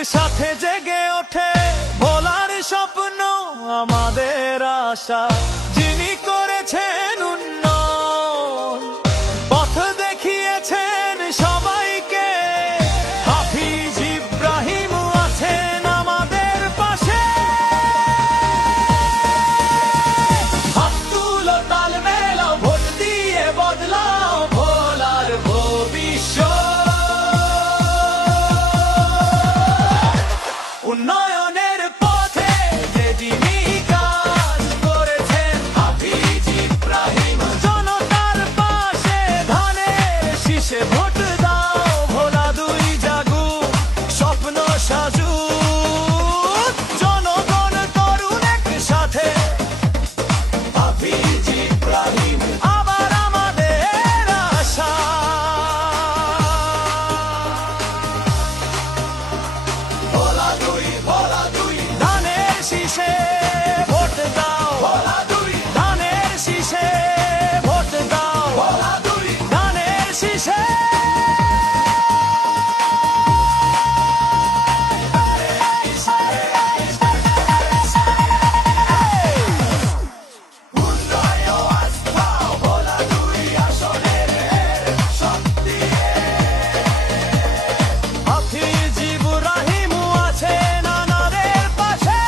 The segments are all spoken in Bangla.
একসাথে জেগে ওঠে ভোলার স্বপ্ন আমাদের আশা, যিনি করেছেন উন্নয়ন, পথ দেখিয়েছেন সবাইকে। হাফিজ ইব্রাহিম আছেন আমাদের পাশে। হাত তুলো, তাল মেলাও, ভোট দিয়ে বদলাও ভোলার ভবিষ্যৎ। উন্নয়নের পথে যে যিনি কাজ করেছেন হাফিজ ইব্রাহিম, জনতার পাশে ধানের শীষে ভোট দাও, ভোলা দুই জাগুক, স্বপ্ন সাজুক, জনগণ তরুণ একসাথে। হাফিজ ইব্রাহিম আবার আমাদের আশা। ভোলা দুই ধানের শীষে ভোট দাও, ভোলা দুই ধানের শীষে ভোট দাও, ভোলা দুই ধানের শীষে। হাফিজ ইব্রাহিম আছেন আমাদের পাশে।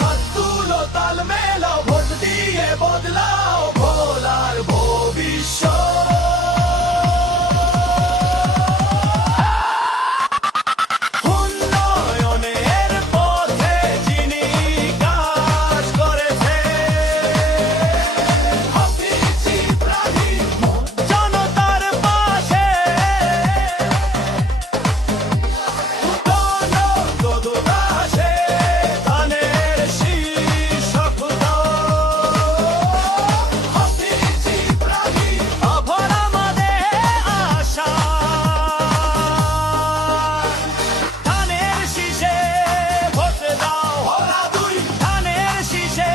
হাত তুলো, তাল মেলাও, ভোট দিয়ে বদলাও ভোলার ভবিষ্যৎ। উন্নয়নের পথে যিনি কাজ করেছেন হাফিজ ইব্রাহিম, জনতার পাশে। জনগণ আসে ধানের শীষ দাও, হাফিজ ইব্রাহিম আবার আমাদের আশা। ধানের শীষে ভোট দাও, ভোলা দুই ধানের শীষে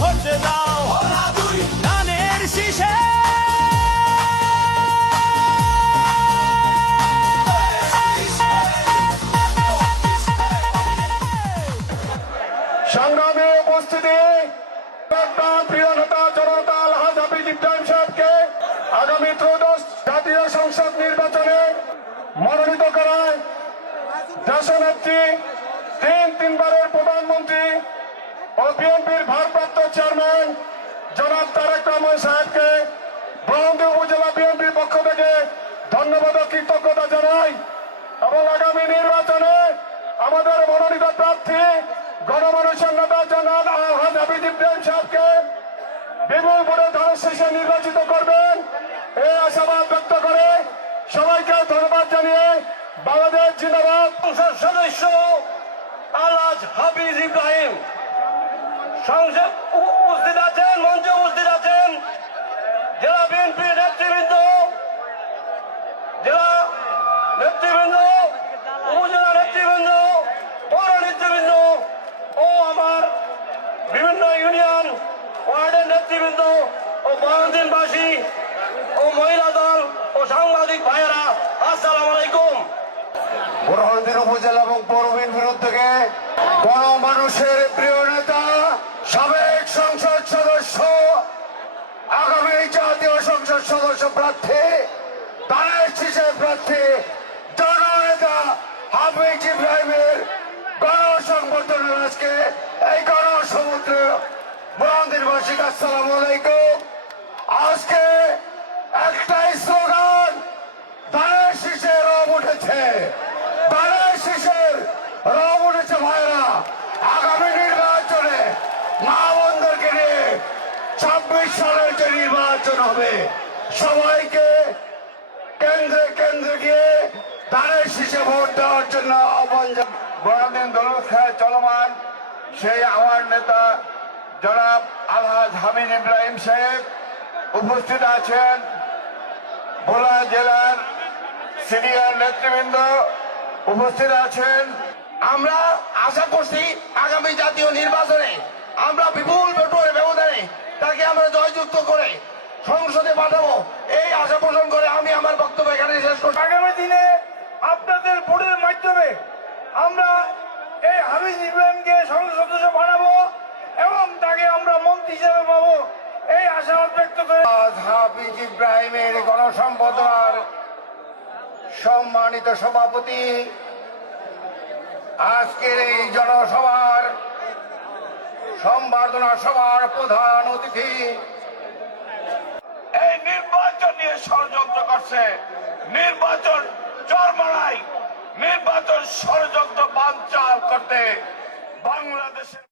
ভোট দাও, ভোলা দুই ধানের শীষে। সংগ্রামে উপস্থিতি, প্রিয় নেতা জনতা আলহাজ হাফিজ ইব্রাহিম সাহেবকে আগামী ত্রয়োদশ জাতীয় সংসদ নির্বাচনে মনোনীত করায় দেশনেত্রী তিনবারের প্রধানমন্ত্রী ও বিএনপির ভারপ্রাপ্ত চেয়ারম্যান জনাব তারেক রহমান সাহেবকে ব্রহ্মপুর উপজেলা বিএনপির পক্ষ থেকে ধন্যবাদ ও কৃতজ্ঞতা জানাই। এবং আগামী নির্বাচনে আমাদের মনোনীত প্রার্থী গণমানুষের নেতা জনাব আলহাজ হাফিজ ইব্রাহিম সাহেবকে বিপুল ভোটে ধানের শীষে নির্বাচিত করবেন এই আশাবাদ ব্যক্ত করে সবাইকে ধন্যবাদ জানিয়ে বাংলাদেশ জিন্দাবাদ। সংসদ সদস্য আলহাজ হাফিজ ইব্রাহিম সংসদ উপস্থিত আছেন, মঞ্চে উপস্থিত আছেন জেলা বিএনপির নেতৃবৃন্দ, জেলা নেতৃবৃন্দ, উপজেলা নেতৃবৃন্দ, পৌর নেতৃবৃন্দ ও আমার বিভিন্ন ইউনিয়ন ওয়ার্ডের নেতৃবৃন্দ ও বয়ানদিনবাসী ও মহিলা দল ও সাংবাদিক ভাইয়েরা, আসসালামু আলাইকুম। বুরহানউদ্দিন উপজেলা এবং পৌর বিএনপির উদ্যোগে গণমানুষের প্রিয় নেতা, সাবেক সংসদ সদস্য, আগামী জাতীয় সংসদ সদস্য প্রার্থী, ধানের শীষের প্রার্থী জননেতা হাফিজ ইব্রাহিমের গণসংবর্ধনের আজকে এই গণসমুদ্র বুরহানউদ্দিনবাসী, আসসালামু আলাইকুম। আজকে একটাই স্লোগান, ধানের শীষের রব উঠেছে, ধানের শীষের রব উঠেছে। ভাইরা, আগামী নির্বাচনে মা বোনদেরকে নিয়ে 26 সালের যে নির্বাচন হবে, সবাইকে কেন্দ্রে কেন্দ্রে গিয়ে ধানের শীষে ভোট দেওয়ার জন্য আহ্বান জানাই। বড়দিন দৌলত খায় চলমান, সেই আমার নেতা জনাব আলহাজ হাফিজ ইব্রাহিম সাহেব উপস্থিত আছেন। ভোলা জেলার সিনিয়র নেতৃবৃন্দ উপস্থিত আছেন। আমরা আশা করছি আগামী জাতীয় নির্বাচনে আমরা বিপুল ভোটের ব্যবধানে তাকে আমরা জয়যুক্ত করে সংসদে পাঠাবো, এই আশা পোষণ করে আমি আমার বক্তব্য এখানে শেষ করছি। আগামী দিনে ইব্রাহিমের গণসম্পাদনার সম্মানিত সভাপতি, আজকের এই জনসভার সম্বর্ধনা সভার প্রধান অতিথি, এই নির্বাচন নিয়ে ষড়যন্ত্র করছে, নির্বাচন চরমারাই, নির্বাচন ষড়যন্ত্র বানচাল করতে বাংলাদেশের